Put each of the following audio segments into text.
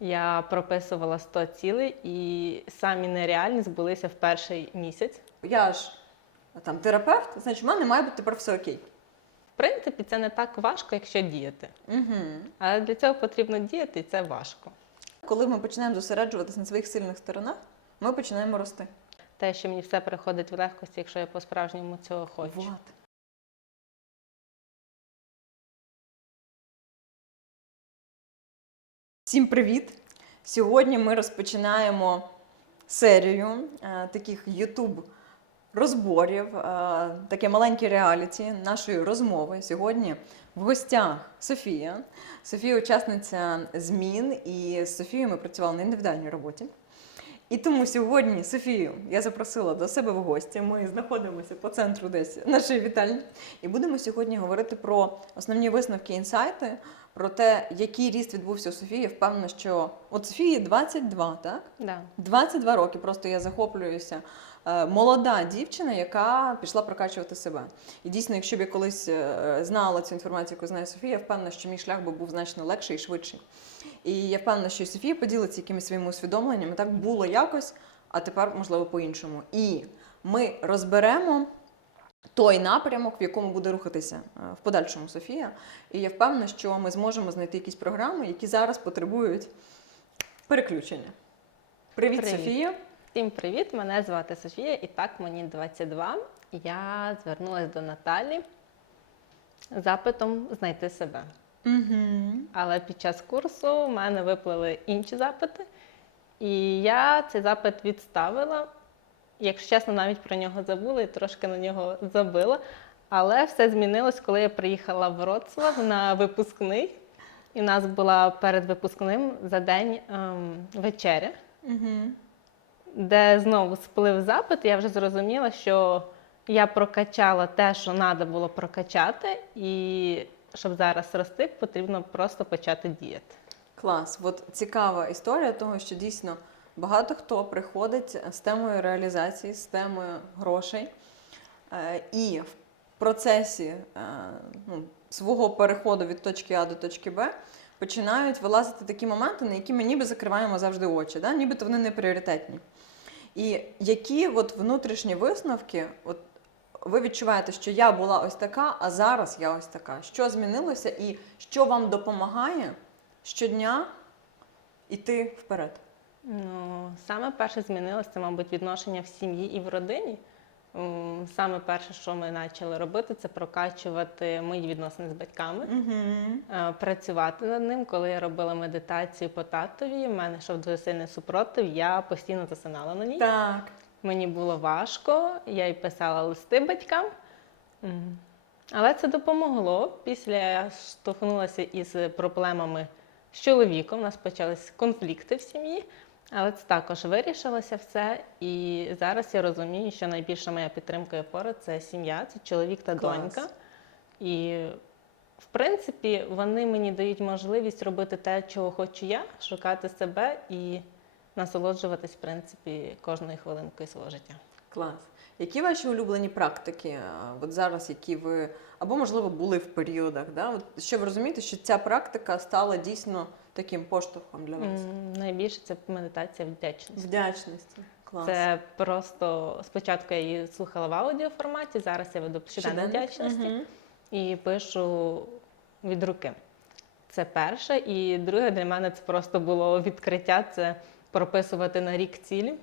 Я прописувала 100 цілей, і самі нереальні збулися в перший місяць. Я ж там терапевт, значить, в мене має бути тепер все окей. В принципі, це не так важко, якщо діяти. Угу. Але для цього потрібно діяти, і це важко. Коли ми починаємо зосереджуватися на своїх сильних сторонах, ми починаємо рости. Те, що мені все приходить в легкості, якщо я по-справжньому цього хочу. Вот. Всім привіт! Сьогодні ми розпочинаємо серію е, таких YouTube розборів, е, таке маленьке реаліті нашої розмови. Сьогодні в гостях Софія. Софія учасниця змін, і з Софією ми працювали на індивідуальній роботі. І тому сьогодні Софію я запросила до себе в гості. Ми знаходимося по центру десь нашої вітальні. І будемо сьогодні говорити про основні висновки інсайти, про те, який ріст відбувся у Софії. Впевнена, що от Софії 22, так? Да. 22 роки. Просто я захоплююся. Е, Молода дівчина, яка пішла прокачувати себе. І дійсно, якщо б я колись е, знала цю інформацію, яку знає Софія, я впевнена, що мій шлях би був значно легший і швидший. І я впевнена, що Софія поділиться якимись своїми усвідомленнями. Так було якось, а тепер, можливо, по-іншому. І ми розберемо той напрямок, в якому буде рухатися е, в подальшому Софія. І я впевнена, що ми зможемо знайти якісь програми, які зараз потребують переключення. Привіт, Привіт. Софія! Всім привіт! Мене звати Софія, і так мені 22. Я звернулася до Наталі з запитом знайти себе. Угу. Але під час курсу в мене виплили інші запити, і я цей запит відставила. Якщо чесно, навіть про нього забула і трошки на нього забила. Але все змінилось, коли я приїхала в Вроцлав на випускний. І в нас була перед випускним за день ем, вечеря, Угу. Де знову сплив запит. Я вже зрозуміла, що я прокачала те, що треба було прокачати, і щоб зараз рости, потрібно просто почати діяти. Клас. От цікава історія того, що дійсно багато хто приходить з темою реалізації, з темою грошей. Е, І в процесі е, ну, свого переходу від точки А до точки Б починають вилазити такі моменти, на які ми ніби закриваємо завжди очі, да? нібито вони не пріоритетні. І які от внутрішні висновки, от ви відчуваєте, що я була ось така, а зараз я ось така. Що змінилося і що вам допомагає щодня йти вперед? Ну, саме перше змінилося, мабуть, відношення в сім'ї і в родині. Саме перше, що ми почали робити, це прокачувати мої відносини з батьками, Угу. працювати над ним. Коли я робила медитацію по татові, в мене йшов дуже сильний супротив, я постійно засинала на ній. Так. Мені було важко, я й писала листи батькам. Але це допомогло. Після я штовхнулася із проблемами з чоловіком. У нас почались конфлікти в сім'ї, але це також вирішилося все. І зараз я розумію, що найбільша моя підтримка і опора це сім'я, це чоловік та Клас. донька. І в принципі, вони мені дають можливість робити те, чого хочу я, шукати себе і насолоджуватись, в принципі, кожною хвилинкою свого життя. Клас. Які ваші улюблені практики? От зараз, які ви або можливо були в періодах, да? От що ви розумієте, що ця практика стала дійсно таким поштовхом для вас? Найбільше це медитація вдячності. Вдячності. Клас. Це просто спочатку я її слухала в аудіоформаті, зараз я веду щоденну вдячності Мгм. і пишу від руки. Це перше. І друге для мене це просто було відкриття це прописувати на рік цілі.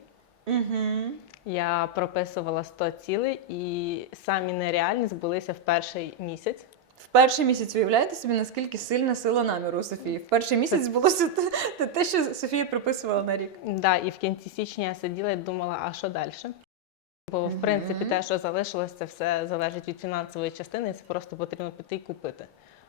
Мгм. Я прописувала 100 цілей, і самі нереальні збулися в перший місяць. В перший місяць уявляєте собі, наскільки сильна сила наміру у Софії. В перший місяць збулося те- те, що Софія приписувала на рік. Да, і в кінці січня я сиділа і думала, а що далі? Бо, в принципі, те, що залишилось, це все залежить від фінансової частини, і це просто потрібно піти і купити.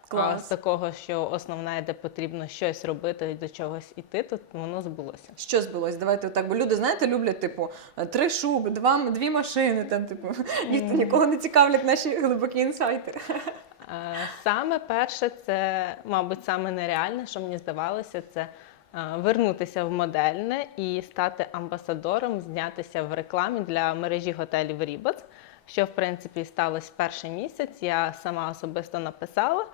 А з такого, що основне, де потрібно щось робити до чогось іти, то воно збулося. Що збулось? Давайте отак. Бо люди, знаєте, люблять, типу, три шуби, два, дві машини, там, типу, ніхто нікого не цікавлять наші глибокі інсайти. Е, Саме перше, це, мабуть, саме нереальне, що мені здавалося, це е, вернутися в модельне і стати амбасадором, знятися в рекламі для мережі готелів Рібац. Що в принципі сталося в перший місяць. Я сама особисто написала,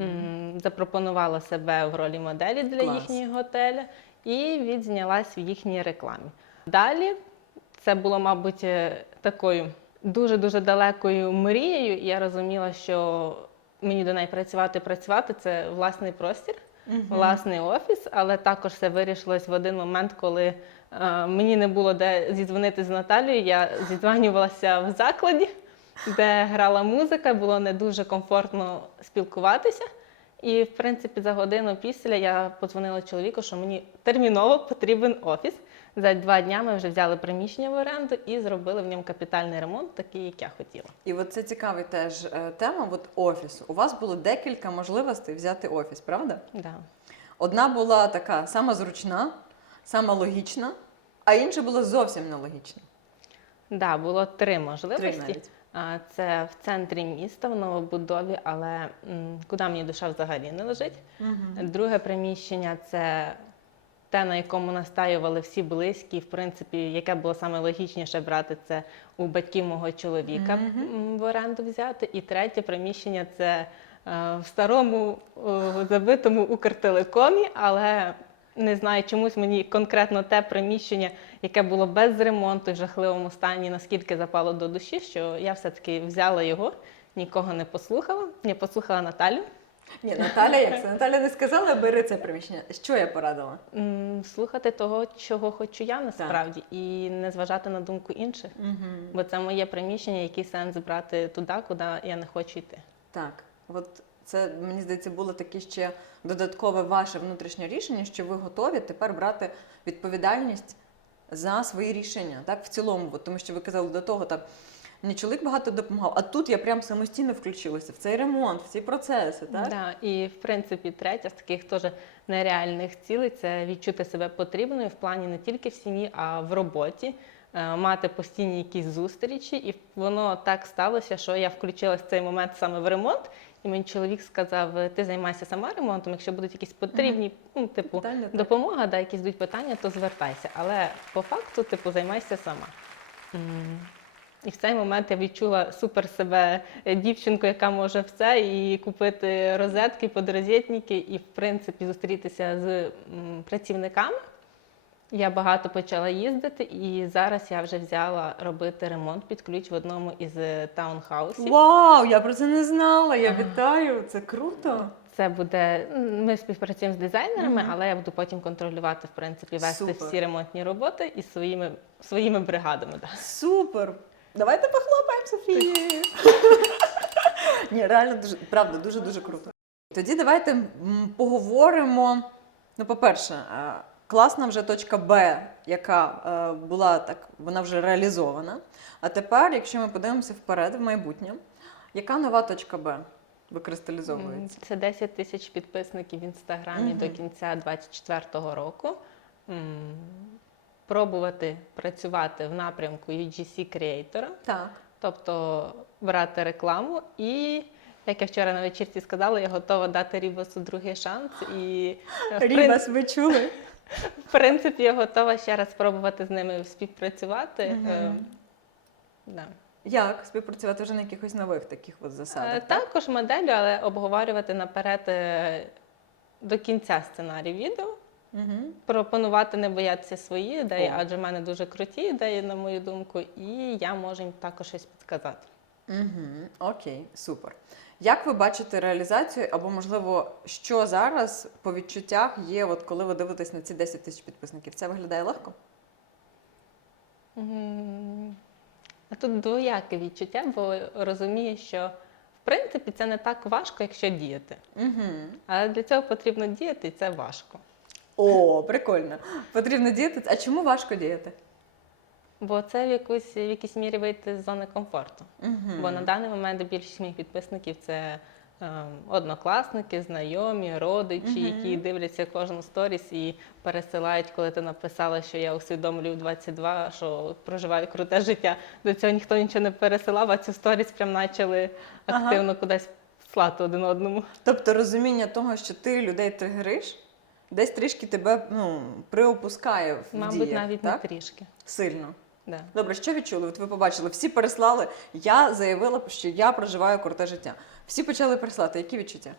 м, запропонувала себе в ролі моделі для Клас. їхнього готеля. і відзнялась в їхній рекламі. Далі це було, мабуть, е, такою дуже-дуже далекою мрією. І я розуміла, що мені до неї працювати, працювати це власний простір, власний офіс, але також це вирішилось в один момент, коли е, мені не було де зідзвонити з Наталією. Я зідзвонювалася в закладі, де грала музика, було не дуже комфортно спілкуватися. І, в принципі, за годину після я подзвонила чоловіку, що мені терміново потрібен офіс. За два дня ми вже взяли приміщення в оренду і зробили в ньому капітальний ремонт, такий, як я хотіла. І от це цікава теж е, тема от офісу. У вас було декілька можливостей взяти офіс, правда? Да. Одна була така сама зручна, сама логічна, а інша була зовсім нелогічна. Да, було три Три можливості. навіть. Це в центрі міста, в новобудові, але м, куди мені душа взагалі не лежить. Друге приміщення це те, на якому настаювали всі близькі, в принципі, яке було саме логічніше брати це у батьків мого чоловіка м, в оренду взяти. І третє приміщення це е, в старому забитому Укртелекомі, але не знаю, чомусь мені конкретно те приміщення, яке було без ремонту і в жахливому стані, наскільки запало до душі, що я все-таки взяла його, нікого не послухала. Я послухала Наталю. Ні, Наталя, як це? Наталя не сказала, бери це приміщення. Що я порадила? М, Слухати того, чого хочу я насправді, і не зважати на думку інших. Бо це моє приміщення, який сенс брати туди, куди я не хочу йти. Так, от це мені здається було таке ще додаткове ваше внутрішнє рішення, що ви готові тепер брати відповідальність за свої рішення, так в цілому, от, тому що ви казали до того, так мені чоловік багато допомагав, а тут я прям самостійно включилася в цей ремонт, в ці процеси, так? Да, і в принципі, третя з таких теж нереальних цілей це відчути себе потрібною в плані не тільки в сім'ї, а в роботі. е, Мати постійні якісь зустрічі, і воно так сталося, що я включилась в цей момент саме в ремонт, і мені чоловік сказав: ти займайся сама ремонтом, якщо будуть якісь потрібні, ну, типу, Питання, допомога, да, якісь будуть питання, то звертайся. Але по факту, типу, займайся сама. І в цей момент я відчула супер себе дівчинку, яка може все, і купити розетки, подрозетники, і в принципі зустрітися з працівниками. Я багато почала їздити, і зараз я вже взяла робити ремонт під ключ в одному із е, таунхаусів. Вау, я про це не знала. Я вітаю, це круто. Це буде ми співпрацюємо з дизайнерами, але я буду потім контролювати, в принципі, вести Супер. всі ремонтні роботи із своїми своїми бригадами. Да. Супер! Давайте похлопаємо Софії. Ні, реально дуже правда, дуже дуже круто. Тоді давайте поговоримо. Ну, по-перше, класна вже точка Б, яка е, була так, вона вже реалізована. А тепер, якщо ми подивимося вперед, в майбутнє, яка нова точка Б викристалізовується? Це 10 тисяч підписників в інстаграмі Мгм. до кінця 2024 року. Пробувати працювати в напрямку UGC креатора, Так. тобто брати рекламу. І як я вчора на вечірці сказала, я готова дати Рібасу другий шанс. І е, Рібас, ви чули? в принципі, я готова ще раз спробувати з ними співпрацювати. Е, да. Як співпрацювати вже на якихось нових таких от Е, засадах? Також моделю, але обговорювати наперед е, до кінця сценарій відео. Угу. Пропонувати не боятися свої ідеї, О. адже в мене дуже круті ідеї, на мою думку, і я можу їм також щось підказати. Угу, окей, супер. Як ви бачите реалізацію, або можливо, що зараз по відчуттях є, от коли ви дивитесь на ці 10 тисяч підписників? Це виглядає легко? М, А тут двояке відчуття, бо розумію, що в принципі це не так важко, якщо діяти. Угу. Але для цього потрібно діяти, і це важко. О, прикольно. Потрібно діяти. А чому важко діяти? Бо це в якусь в якійсь мірі вийти з зони комфорту. Угу. Бо на даний момент більшість моїх підписників це ем, однокласники, знайомі, родичі, Мгм. які дивляться кожну сторіс і пересилають, коли ти написала, що я усвідомлюю в 22, що проживаю круте життя. До цього ніхто нічого не пересилав, а цю сторіс прям почали Ага. активно кудись слати один одному. Тобто розуміння того, що ти людей тригериш, десь трішки тебе ну, приопускає в Мабуть, діях, навіть так? не трішки. Сильно. Да. Добре, що відчули? От ви побачили, всі переслали. Я заявила, що я проживаю круте життя. Всі почали переслати. Які відчуття?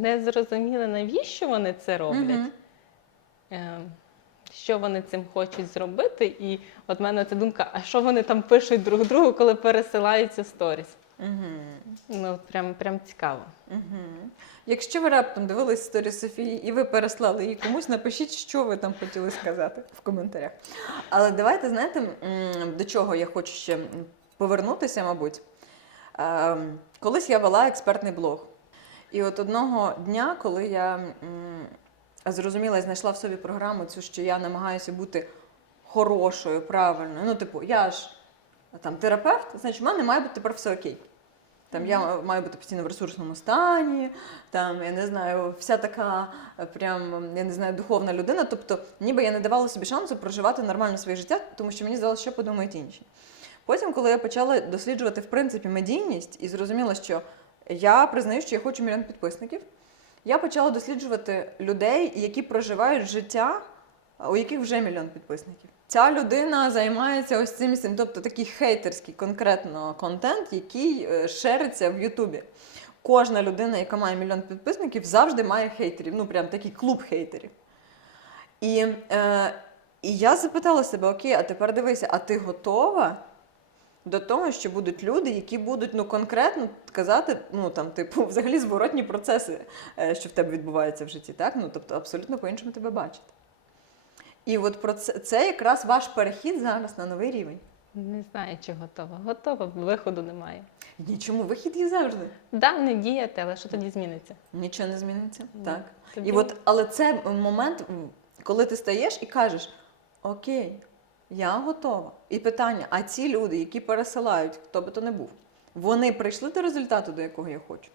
Не зрозуміли, навіщо вони це роблять. Е, що вони цим хочуть зробити. І от в мене ця думка, а що вони там пишуть друг другу, коли пересилаються сторіс? Угу. Ну, прям, прям цікаво. Угу. Якщо ви раптом дивились історію Софії і ви переслали її комусь, напишіть, що ви там хотіли сказати в коментарях. Але давайте знаєте, до чого я хочу ще повернутися, мабуть. Ем, Колись я вела експертний блог. І от одного дня, коли я зрозуміла і знайшла в собі програму, цю, що я намагаюся бути хорошою, правильною. Ну, типу, я ж там терапевт, значить, в мене має бути тепер все окей. Там я маю бути постійно в ресурсному стані, там я не знаю, вся така е, прям я не знаю, духовна людина. Тобто, ніби я не давала собі шансу проживати нормально своє життя, тому що мені здалося, що подумають інші. Потім, коли я почала досліджувати в принципі медійність і зрозуміла, що я признаю, що я хочу мільйон підписників, я почала досліджувати людей, які проживають життя, у яких вже мільйон підписників. Ця людина займається ось цим цим, тобто такий хейтерський конкретно контент, який е, шериться в Ютубі. Кожна людина, яка має мільйон підписників, завжди має хейтерів. Ну, прям такий клуб хейтерів. І, е, і я запитала себе: окей, а тепер дивися, а ти готова до того, що будуть люди, які будуть ну, конкретно казати, ну там, типу, взагалі зворотні процеси, е, що в тебе відбуваються в житті, так? Ну, тобто абсолютно по-іншому тебе бачать. І от про це, це якраз ваш перехід зараз на новий рівень. Не знаю, чи готова. Готова, виходу немає. Нічому вихід є завжди. Да, не діяти, але що тоді зміниться? Нічого не зміниться. Ну, Так. Тобі- І от, але це момент, коли ти стаєш і кажеш: Окей, я готова. І питання: а ці люди, які пересилають, хто би то не був, вони прийшли до результату, до якого я хочу?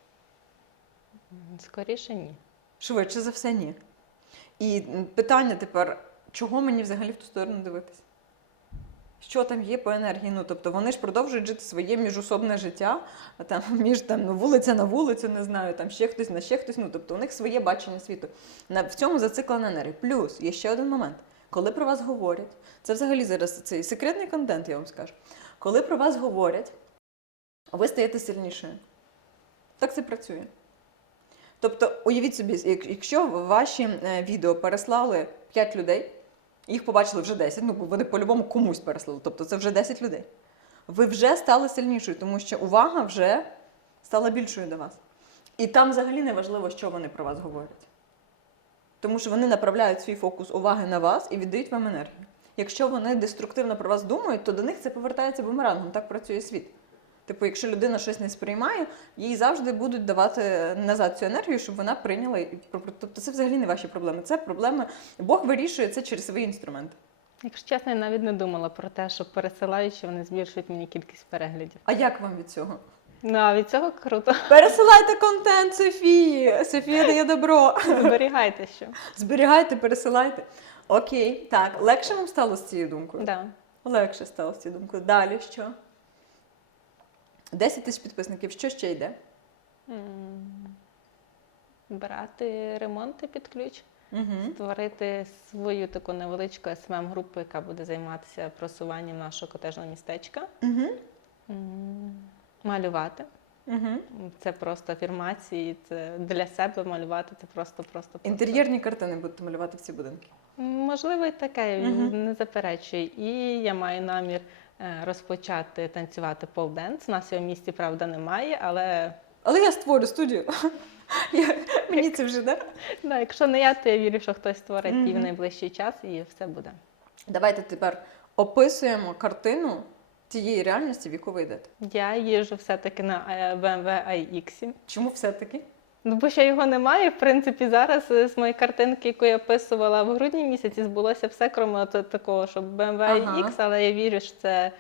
Скоріше ні. Швидше за все, ні. І питання тепер, чого мені взагалі в ту сторону дивитися? Що там є по енергії? Ну, тобто вони ж продовжують жити своє міжособне життя, а там між там ну, вулиця на вулицю, не знаю, там ще хтось на ще хтось. Ну, тобто у них своє бачення світу. На, в цьому зациклена енергія. Плюс є ще один момент. Коли про вас говорять, це взагалі зараз цей секретний контент, я вам скажу. Коли про вас говорять, ви стаєте сильнішою. Так це працює. Тобто, уявіть собі, якщо ваші е, відео переслали 5 людей, їх побачили вже 10, ну вони по-любому комусь переслали, тобто це вже 10 людей. Ви вже стали сильнішою, тому що увага вже стала більшою до вас. І там взагалі не важливо, що вони про вас говорять. Тому що вони направляють свій фокус уваги на вас і віддають вам енергію. Якщо вони деструктивно про вас думають, то до них це повертається бумерангом. Так працює світ. Типу, якщо людина щось не сприймає, їй завжди будуть давати назад цю енергію, щоб вона прийняла. Тобто це взагалі не ваші проблеми. Це проблеми. Бог вирішує це через свої інструменти. Якщо чесно, я навіть не думала про те, що пересилаючи, вони збільшують мені кількість переглядів. А як вам від цього? Ну, а від цього круто. Пересилайте контент Софії! Софія дає добро. Зберігайте що. Зберігайте, пересилайте. Окей, так. Легше вам стало з цією думкою? Да. Легше стало з цією думкою. Далі що? 10 тисяч підписників. Що ще йде? Брати ремонти під ключ, Угу. створити свою таку невеличку СММ-групу, яка буде займатися просуванням нашого котежного містечка. Угу. Малювати. Угу. Це просто афірмації, це для себе малювати, це просто, просто, просто. Інтер'єрні картини будете малювати в ці будинки. Можливо, і таке, Мгм. не заперечую. І я маю намір розпочати танцювати полденс. У нас його в місті, правда, немає, але Але я створю студію. Я, мені це вже, да? да, якщо не я, то я вірю, що хтось створить і в найближчий час, і все буде. Давайте тепер описуємо картину тієї реальності, в яку ви йдете. Я їжджу все-таки на е, BMW iX. Чому все-таки? Ну, бо ще його немає. В принципі, зараз е, з моєї картинки, яку я описувала в грудні місяці, збулося все, крім такого, що BMW Ага. X, але я вірю, що це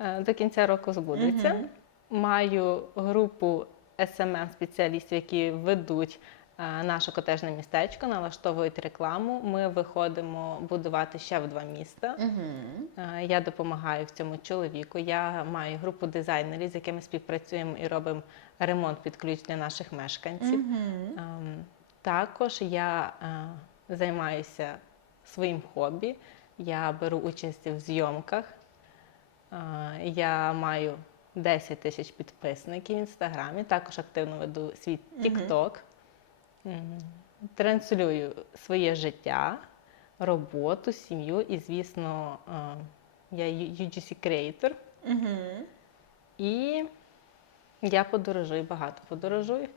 е, до кінця року збудеться. Угу. Маю групу smm спеціалістів які ведуть наше котежне містечко, налаштовують рекламу. Ми виходимо будувати ще в два міста. Угу. Е, Я допомагаю в цьому чоловіку. Я маю групу дизайнерів, з якими співпрацюємо і робимо ремонт під ключ для наших мешканців. Угу. Також я е, займаюся своїм хобі. Я беру участь в зйомках. Е, Я маю 10 тисяч підписників в інстаграмі. Також активно веду свій Мгм. Транслюю своє життя. роботу, сім'ю. І, звісно, е, я UGC Creator. Угу. І я подорожую, багато подорожую.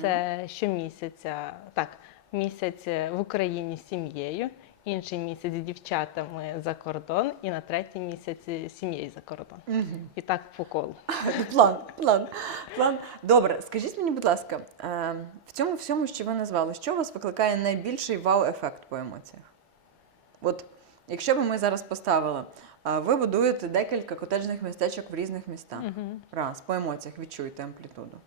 Це щомісяця, так, місяць в Україні з сім'єю, інший місяць з дівчатами за кордон, і на третій місяць сім'єю за кордон. Угу. І так по колу. План, план, план. Добре, скажіть мені, будь ласка, е, в цьому всьому, що ви назвали, що у вас викликає найбільший вау-ефект по емоціях? От, якщо б ми зараз поставили, е, ви будуєте декілька котеджних містечок в різних містах. Мгм. Раз, по емоціях відчуєте амплітуду.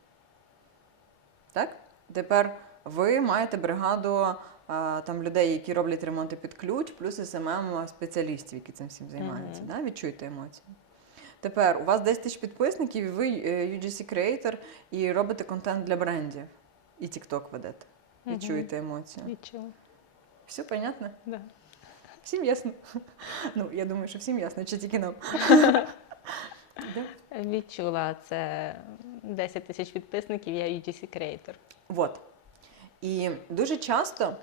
Так? Тепер ви маєте бригаду там, людей, які роблять ремонти під ключ, плюс СММ спеціалістів, які цим всім займаються. Мгм. Да? Відчуєте емоції. Тепер у вас 10 тисяч підписників, і ви е, UGC Creator і робите контент для брендів. І TikTok ведете. Відчуєте емоції. Відчула. Все понятно? Да. Всім ясно. Ну, я думаю, що всім ясно, чи тільки нам. Відчула це 10 тисяч підписників, я UGC Creator. Вот. І дуже часто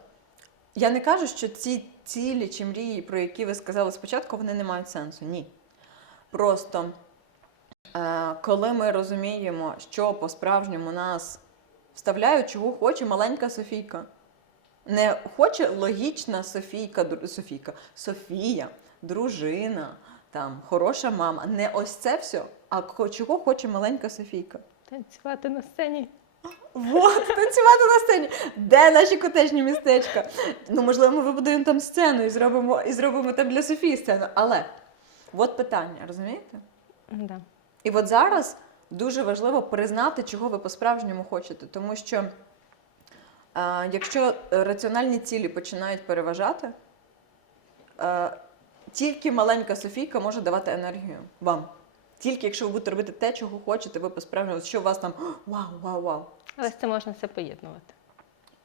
я не кажу, що ці цілі чи мрії, про які ви сказали спочатку, вони не мають сенсу. Ні. Просто е, коли ми розуміємо, що по-справжньому нас вставляють, чого хоче маленька Софійка. Не хоче логічна Софійка, Софійка, Софія, дружина, там, хороша мама. Не ось це все, а чого хоче маленька Софійка. Танцювати на сцені. Вот, танцювати на сцені. Де наші котежні містечка? Ну, можливо, ми вибудуємо там сцену і зробимо, і зробимо там для Софії сцену. Але от питання, розумієте? Да. І от зараз дуже важливо признати, чого ви по-справжньому хочете. Тому що е, якщо раціональні цілі починають переважати, е, тільки маленька Софійка може давати енергію вам. Тільки якщо ви будете робити те, чого хочете, ви по-справжньому, що у вас там вау, вау, вау. Але це можна все поєднувати.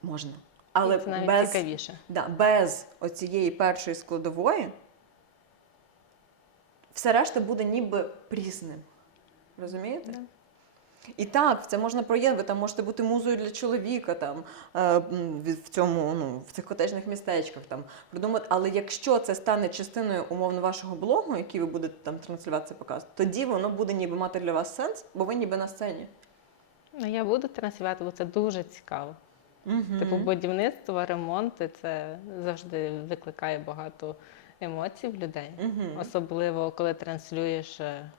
Можна. Але І це навіть без, цікавіше. да, без оцієї першої складової все решта буде ніби прісним. Розумієте? Да. І так, це можна там можете бути музою для чоловіка там, е, в цьому, ну, в цих котежних містечках там, придумати. Але якщо це стане частиною умовно вашого блогу, який ви будете там транслювати показувати, тоді воно буде ніби мати для вас сенс, бо ви ніби на сцені. Ну, я буду транслювати, бо це дуже цікаво. Угу. Типу будівництво, ремонти це завжди викликає багато емоцій в людей. угу. Особливо коли транслюєш е,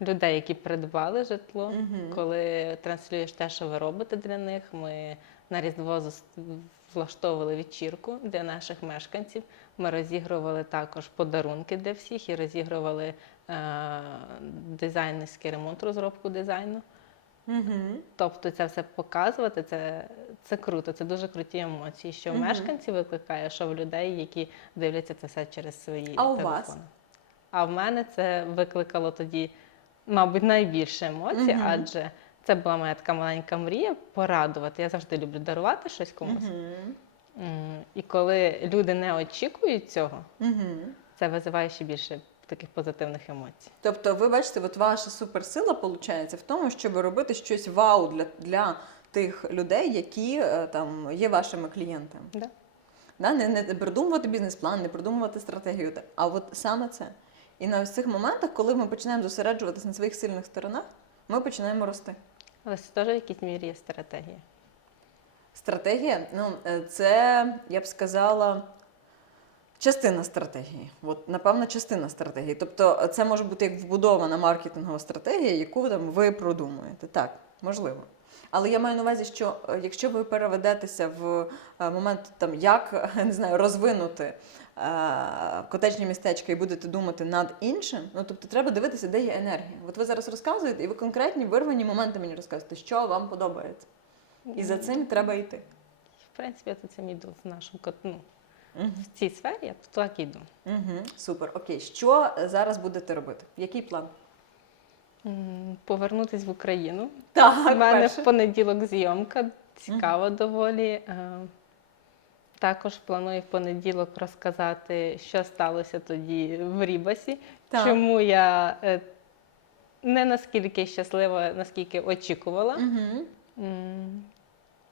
людей, які придбали житло, Мгм. коли транслюєш те, що ви робите для них. Ми на Різдво влаштовували вечірку для наших мешканців. Ми розігрували також подарунки для всіх і розігрували е, дизайнерський ремонт, розробку дизайну. Угу. Тобто це все показувати, це, це круто, це дуже круті емоції, що в Мгм. мешканців викликає, що в людей, які дивляться це все через свої А у вас? А в мене це викликало тоді, мабуть, найбільше емоцій, Мгм. адже це була моя така маленька мрія порадувати. Я завжди люблю дарувати щось комусь. Угу. І коли люди не очікують цього, Угу. це визиває ще більше таких позитивних емоцій. Тобто, ви бачите, от ваша суперсила виходить в тому, щоб робити щось вау для, для тих людей, які е, там є вашими клієнтами. Да. Да? Не, не придумувати бізнес-план, не придумувати стратегію, а от саме це. І на ось цих моментах, коли ми починаємо зосереджуватись на своїх сильних сторонах, ми починаємо рости. Але це теж в якійсь мірі є стратегія. Стратегія, ну, е, це, я б сказала, частина стратегії. От, напевно, частина стратегії. Тобто, е, це може бути як вбудована маркетингова стратегія, яку там ви продумуєте. Так, можливо. Але я маю на увазі, що е, якщо ви переведетеся в момент, там, як не знаю, розвинути котечні містечка і будете думати над іншим, ну тобто треба дивитися, де є енергія. От ви зараз розказуєте, і ви конкретні вирвані моменти мені розказуєте, що вам подобається. І за цим треба йти. В принципі, я за цим іду в нашому кот- ну, Угу. в цій сфері, я так іду. Угу. Супер. Окей. Що зараз будете робити? Який план? Повернутись в Україну. Так, У мене перше. в понеділок зйомка, цікава доволі. Також планую в понеділок розказати, що сталося тоді в Рібасі, Так. чому я е, не наскільки щаслива, наскільки очікувала. Угу.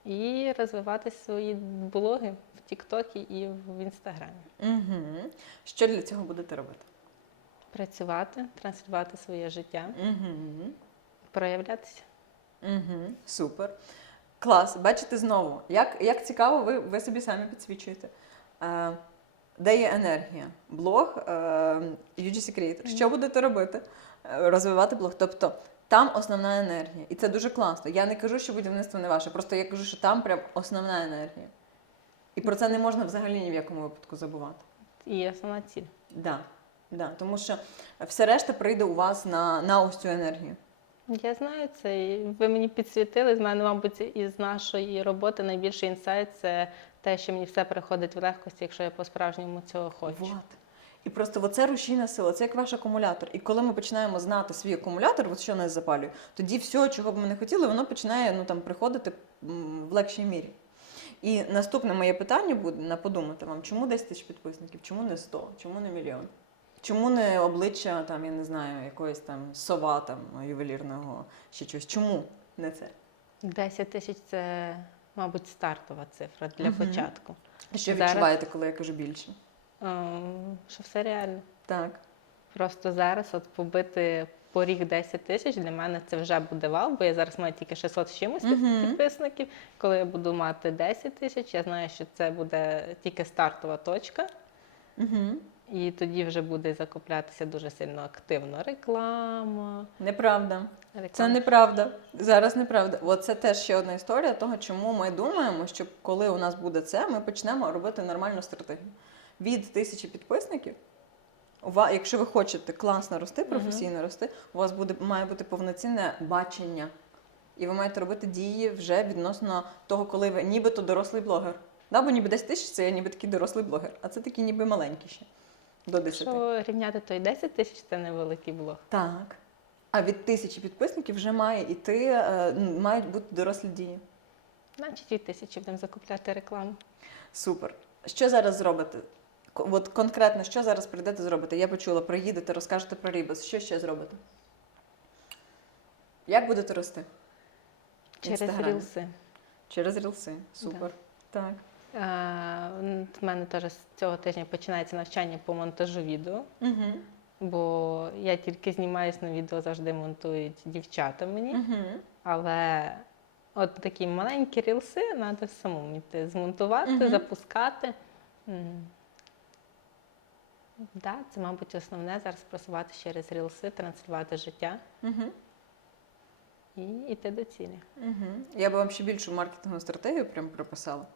І розвивати свої блоги в Тіктокі і в Інстаграмі. Угу. Що для цього будете робити? Працювати, транслювати своє життя, Угу. проявлятися. Угу. Супер. Клас. Бачите знову, як, як цікаво, ви, ви собі самі підсвічуєте. Е, де є енергія? Блог е, UGC Creator. Що будете робити? Е, Розвивати блог. Тобто там основна енергія. І це дуже класно. Я не кажу, що будівництво не ваше, просто я кажу, що там прям основна енергія. І про це не можна взагалі ні в якому випадку забувати. І основна ціль. Да, да, тому що все решта прийде у вас на, на ось цю енергію. Я знаю це. і Ви мені підсвітили. З мене, мабуть, із нашої роботи найбільший інсайт це те, що мені все приходить в легкості, якщо я по-справжньому цього хочу. Вот. І просто оце рушійна сила, це як ваш акумулятор. І коли ми починаємо знати свій акумулятор, от що нас запалює, тоді все, чого б ми не хотіли, воно починає ну, там, приходити в легшій мірі. І наступне моє питання буде на подумати вам, чому 10 тисяч підписників, чому не 100, чому не мільйон? Чому не обличчя, там, я не знаю, якоїсь там сова там, ювелірного чи щось? Чому не це? 10 тисяч це, мабуть, стартова цифра для Мгм. початку. Що Зараз- відчуваєте, коли я кажу більше? Ем, Що все реально. Так. Просто зараз от побити поріг 10 тисяч для мене це вже буде вау, бо я зараз маю тільки 600 з чимось Мгм. підписників. Коли я буду мати 10 тисяч, я знаю, що це буде тільки стартова точка, Угу. І тоді вже буде закуплятися дуже сильно активно реклама. Неправда. реклама. Це неправда. Зараз неправда. От це теж ще одна історія того, чому ми думаємо, що коли у нас буде це, ми почнемо робити нормальну стратегію. Від тисячі підписників, якщо ви хочете класно рости, професійно рости, у вас буде має бути повноцінне бачення. І ви маєте робити дії вже відносно того, коли ви нібито дорослий блогер. Да, бо ніби 10 тисяч це я ніби такий дорослий блогер, а це такий ніби маленький ще. До 10. Якщо рівняти той 10 тисяч, це невеликий блог. Так. А від тисячі підписників вже має іти, е, мають бути дорослі дії. Значить, від тисячі будемо закупляти рекламу. Супер. Що зараз зробите? От конкретно, що зараз прийдете зробити? Я почула, приїдете, розкажете про Рібас. Що ще зробите? Як будете рости? Через Інстаграмі. рілси. Через рілси. Супер. Так. Е, В мене теж з цього тижня починається навчання по монтажу відео, Угу. бо я тільки знімаюсь на відео, завжди монтують дівчата мені. Угу. Але от такі маленькі рілси треба самому йти змонтувати, Мгм. запускати. М. Да, це, мабуть, основне зараз просувати через рілси, транслювати життя Угу. і йти до цілі. Угу. Я би вам ще більшу маркетингову стратегію прям прописала.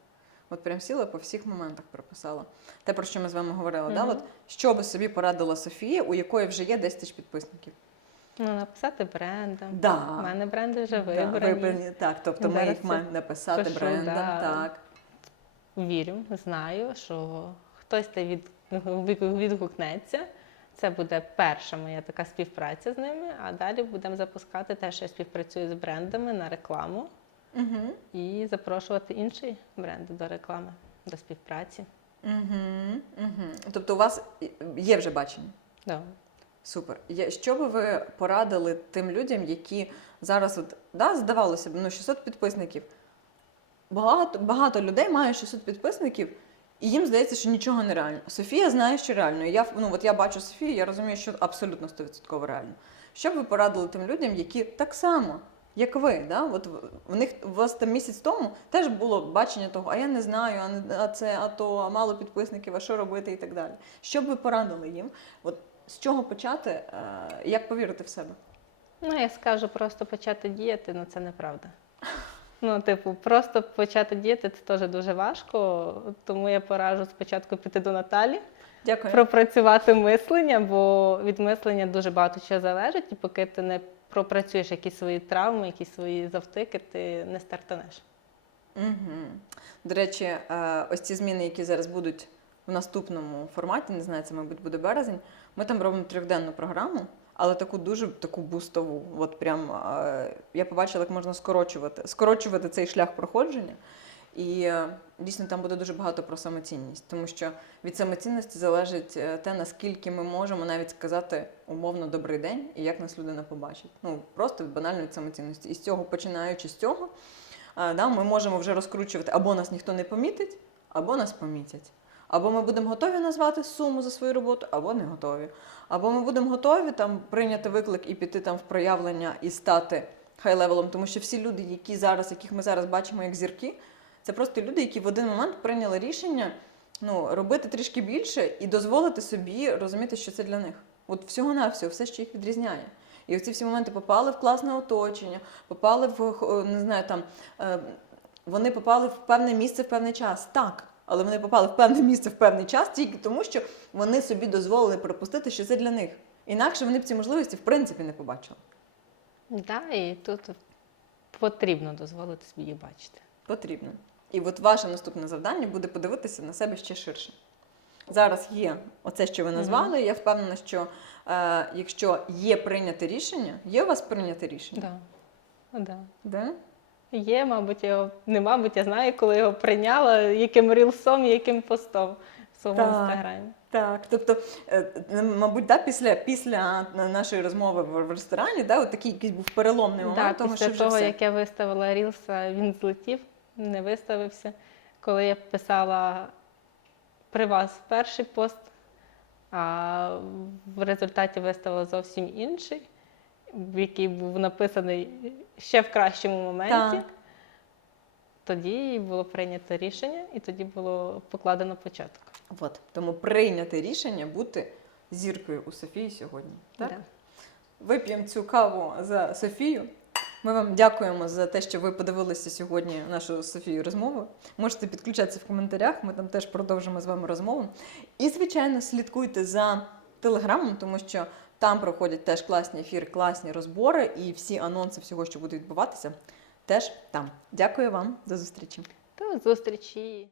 От прям сіла по всіх моментах прописала. Те, про що ми з вами говорили, да? От, що би собі порадила Софія, у якої вже є 10 тисяч підписників. Ну, написати брендам. Да. У мене бренди вже Да, вибрані. вибрані. Так, тобто ми їх маємо написати пишу, брендам. да. Так. Вірю, знаю, що хтось те від, відгукнеться. Це буде перша моя така співпраця з ними, а далі будемо запускати те, що я співпрацюю з брендами на рекламу Угу. і запрошувати інші бренди до реклами, до співпраці. Угу. Угу. Тобто у вас є вже бачення. Да. Супер. Я- Що би ви порадили тим людям, які зараз, от, да, здавалося б, ну 600 підписників. Багато, багато людей має 600 підписників, і їм здається, що нічого не реально. Софія знає, що реально. Я, ну, от я бачу Софію, я розумію, що абсолютно 100% реально. Що б ви порадили тим людям, які так само, як ви, да? от в- них у вас там місяць тому теж було бачення того, а я не знаю, а, не, а це, а то, а мало підписників, а що робити і так далі. Що б ви порадили їм? От з чого почати, е, як повірити в себе? Ну, я скажу просто почати діяти, ну це неправда. Ну, типу, просто почати діяти це теж дуже важко, тому я пораджу спочатку піти до Наталі. Дякую. пропрацювати мислення, бо від мислення дуже багато чого залежить, і поки ти не пропрацюєш якісь свої травми, якісь свої завтики, ти не стартанеш. Угу. До речі, е, ось ці зміни, які зараз будуть в наступному форматі, не знаю, це, мабуть, буде березень. Ми там робимо трьохденну програму, але таку дуже таку бустову. От прям е, я побачила, як можна скорочувати, скорочувати цей шлях проходження. І е, дійсно там буде дуже багато про самоцінність, тому що від самоцінності залежить е, те, наскільки ми можемо навіть сказати умовно добрий день і як нас людина побачить. Ну просто банально від самоцінності. І з цього, починаючи з цього, е, да, ми можемо вже розкручувати або нас ніхто не помітить, або нас помітять. Або ми будемо готові назвати суму за свою роботу, або не готові. Або ми будемо готові там прийняти виклик і піти там в проявлення і стати хай-левелом, тому що всі люди, які зараз, яких ми зараз бачимо як зірки, це просто люди, які в один момент прийняли рішення ну, робити трішки більше і дозволити собі розуміти, що це для них. От всього на всього, все, що їх відрізняє. І оці всі моменти попали в класне оточення, попали в не знаю, там е, вони попали в певне місце в певний час. Так, але вони попали в певне місце в певний час тільки тому, що вони собі дозволили пропустити, що це для них. Інакше вони б ці можливості в принципі не побачили. Да, і тут потрібно дозволити собі їх бачити. Потрібно. І от ваше наступне завдання буде подивитися на себе ще ширше. Зараз є оце, що ви назвали. Я впевнена, що е, якщо є прийняте рішення, є у вас прийняте рішення? Да. Да. Да? Є, мабуть, його не мабуть, я знаю, коли його прийняла, яким рілсом, яким постом в своєму Так. інстаграмі. Так, тобто, е, мабуть, да, після, після нашої розмови в, ресторані, да, от такий якийсь був переломний момент, Да, тому після що вже все. як я виставила рілса, він злетів, не виставився. Коли я писала при вас перший пост, а в результаті виставила зовсім інший, який був написаний ще в кращому моменті. Так. Тоді було прийнято рішення, і тоді було покладено початок. От, тому прийняти рішення бути зіркою у Софії сьогодні. Так? Да. Вип'ємо цю каву за Софію. Ми вам дякуємо за те, що ви подивилися сьогодні нашу з Софією розмову. Можете підключатися в коментарях, ми там теж продовжимо з вами розмову. І, звичайно, слідкуйте за телеграмом, тому що там проходять теж класні ефіри, класні розбори і всі анонси всього, що буде відбуватися, теж там. Дякую вам, до зустрічі. До зустрічі!